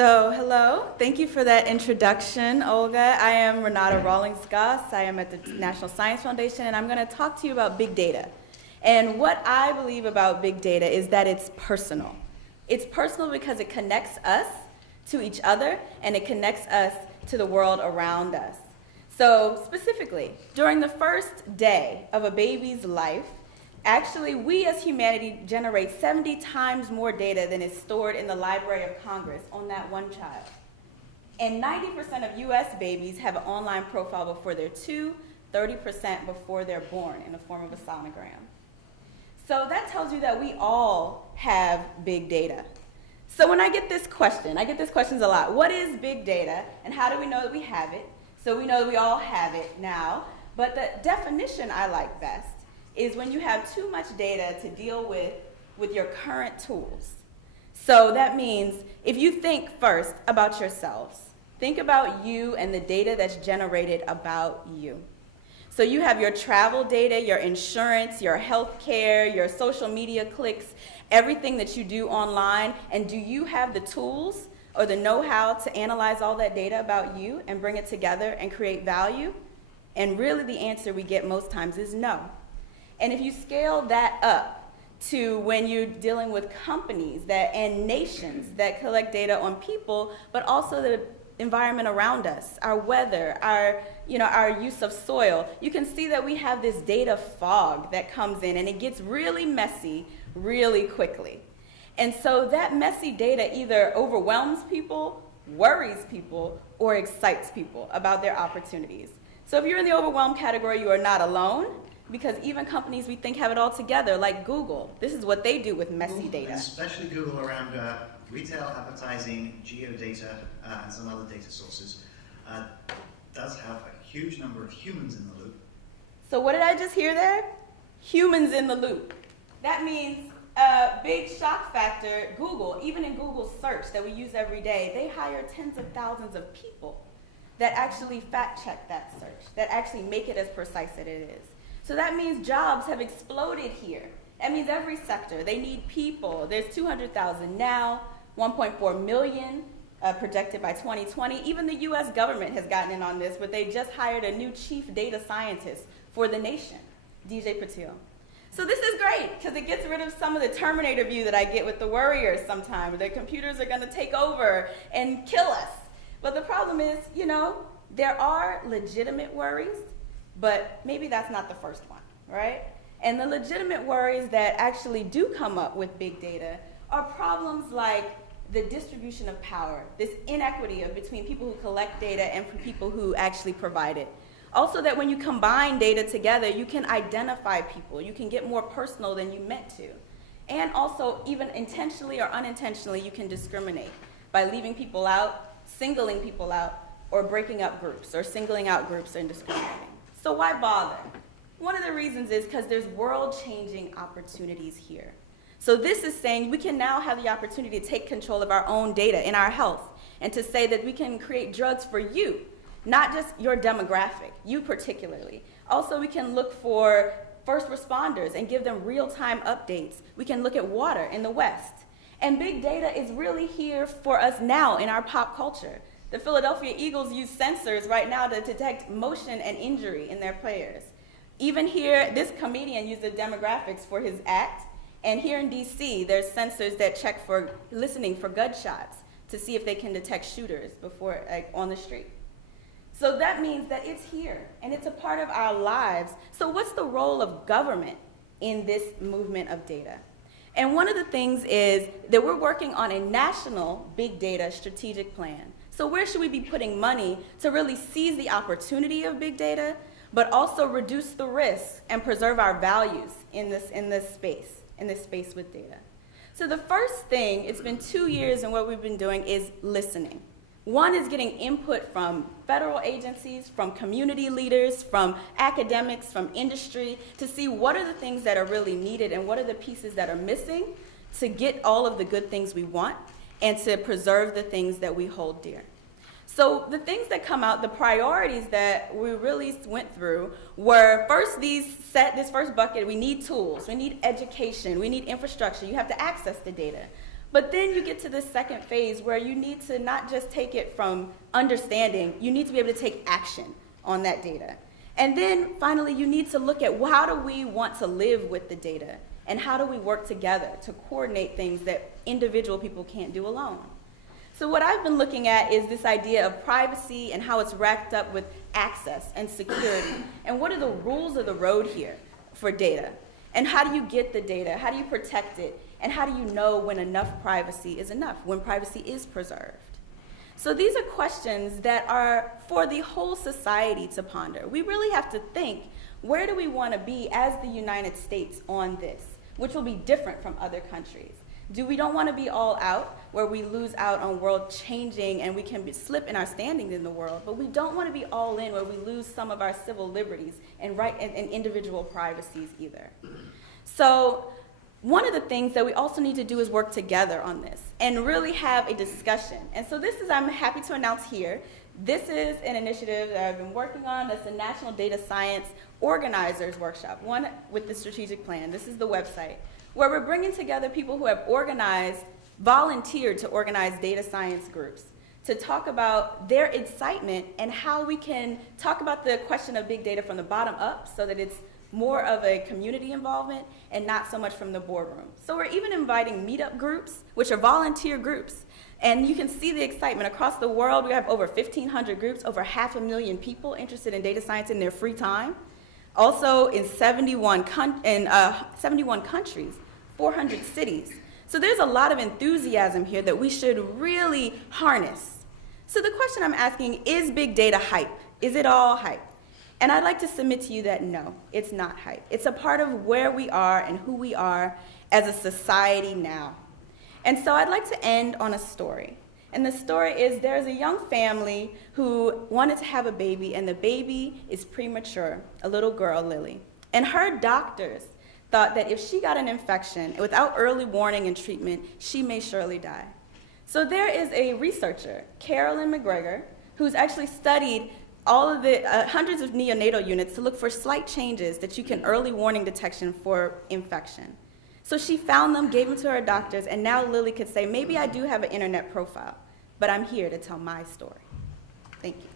Hello. Thank you for that introduction, Olga. I am Renata Rawlings-Goss. I am at the National Science Foundation, and I'm going to talk to you about big data. And what I believe about big data is that it's personal. It's personal because it connects us to each other, and it connects us to the world around us. So specifically, during the first day of a baby's life, actually, we as humanity generate 70 times more data than is stored in the Library of Congress on that one child. And 90% of US babies have an online profile before they're 2, 30% before they're born in the form of a sonogram. So that tells you that we all have big data. So when I get these questions a lot. What is big data and how do we know that we have it? So we know that we all have it now, but the definition I like best is when you have too much data to deal with your current tools. So that means if you think first about yourselves, think about you and the data that's generated about you. So you have your travel data, your insurance, your health care, your social media clicks, everything that you do online, and do you have the tools or the know-how to analyze all that data about you and bring it together and create value? And really the answer we get most times is no. And if you scale that up to when you're dealing with companies and nations that collect data on people, but also the environment around us, our weather, our use of soil, you can see that we have this data fog that comes in, and it gets really messy really quickly. And so that messy data either overwhelms people, worries people, or excites people about their opportunities. So if you're in the overwhelmed category, you are not alone, because even companies we think have it all together, like Google, this is what they do with messy data. Especially Google around retail advertising, geodata, and some other data sources, does have a huge number of humans in the loop. So what did I just hear there? Humans in the loop. That means big shock factor, Google, even in Google search that we use every day, they hire tens of thousands of people that actually fact check that search, that actually make it as precise as it is. So that means jobs have exploded here. That means every sector, they need people. There's 200,000 now, 1.4 million projected by 2020. Even the US government has gotten in on this, but they just hired a new chief data scientist for the nation, DJ Patil. So this is great, because it gets rid of some of the Terminator view that I get with the worriers sometimes. The computers are going to take over and kill us. But the problem is, there are legitimate worries, but maybe that's not the first one, right? And the legitimate worries that actually do come up with big data are problems like the distribution of power, this inequity between people who collect data and for people who actually provide it. Also that when you combine data together, you can identify people. You can get more personal than you meant to. And also, even intentionally or unintentionally, you can discriminate by leaving people out, singling people out, or breaking up groups, or singling out groups and discriminating. So why bother? One of the reasons is because there's world-changing opportunities here. So this is saying we can now have the opportunity to take control of our own data in our health, and to say that we can create drugs for you, not just your demographic, you particularly. Also, we can look for first responders and give them real-time updates. We can look at water in the West. And big data is really here for us now in our pop culture. The Philadelphia Eagles use sensors right now to detect motion and injury in their players. Even here, this comedian used the demographics for his act. And here in DC, there's sensors that check for listening for gunshots to see if they can detect shooters before, on the street. So that means that it's here, and it's a part of our lives. So what's the role of government in this movement of data? And one of the things is that we're working on a national big data strategic plan. So where should we be putting money to really seize the opportunity of big data, but also reduce the risk and preserve our values in this space with data? So the first thing, it's been 2 years, and what we've been doing is listening. One is getting input from federal agencies, from community leaders, from academics, from industry, to see what are the things that are really needed and what are the pieces that are missing to get all of the good things we want and to preserve the things that we hold dear. So the things that come out, the priorities that we really went through were first this first bucket, we need tools, we need education, we need infrastructure, you have to access the data. But then you get to the second phase where you need to not just take it from understanding, you need to be able to take action on that data. And then finally, you need to look at how do we want to live with the data, and how do we work together to coordinate things that individual people can't do alone. So what I've been looking at is this idea of privacy and how it's racked up with access and security. And what are the rules of the road here for data? And how do you get the data? How do you protect it? And how do you know when enough privacy is enough, when privacy is preserved? So these are questions that are for the whole society to ponder. We really have to think, where do we want to be as the United States on this, which will be different from other countries? We don't want to be all out, where we lose out on world changing and we can slip in our standings in the world, but we don't want to be all in, where we lose some of our civil liberties and individual privacies either. So one of the things that we also need to do is work together on this and really have a discussion. And so this is, I'm happy to announce here, this is an initiative that I've been working on. That's the National Data Science Organizers Workshop, one with the strategic plan. This is the website, where we're bringing together people who have volunteered to organize data science groups to talk about their excitement and how we can talk about the question of big data from the bottom up, so that it's more of a community involvement and not so much from the boardroom. So we're even inviting meetup groups, which are volunteer groups. And you can see the excitement across the world. We have over 1,500 groups, over 500,000 people interested in data science in their free time. Also in 71 countries, 400 cities. So there's a lot of enthusiasm here that we should really harness. So the question I'm asking, is big data hype? Is it all hype? And I'd like to submit to you that no, it's not hype. It's a part of where we are and who we are as a society now. And so I'd like to end on a story. And the story is, there's a young family who wanted to have a baby, and the baby is premature, a little girl, Lily. And her doctors thought that if she got an infection without early warning and treatment, she may surely die. So there is a researcher, Carolyn McGregor, who's actually studied all of the hundreds of neonatal units to look for slight changes that you can early warning detection for infection. So she found them, gave them to her doctors, and now Lily could say, maybe I do have an internet profile, but I'm here to tell my story. Thank you.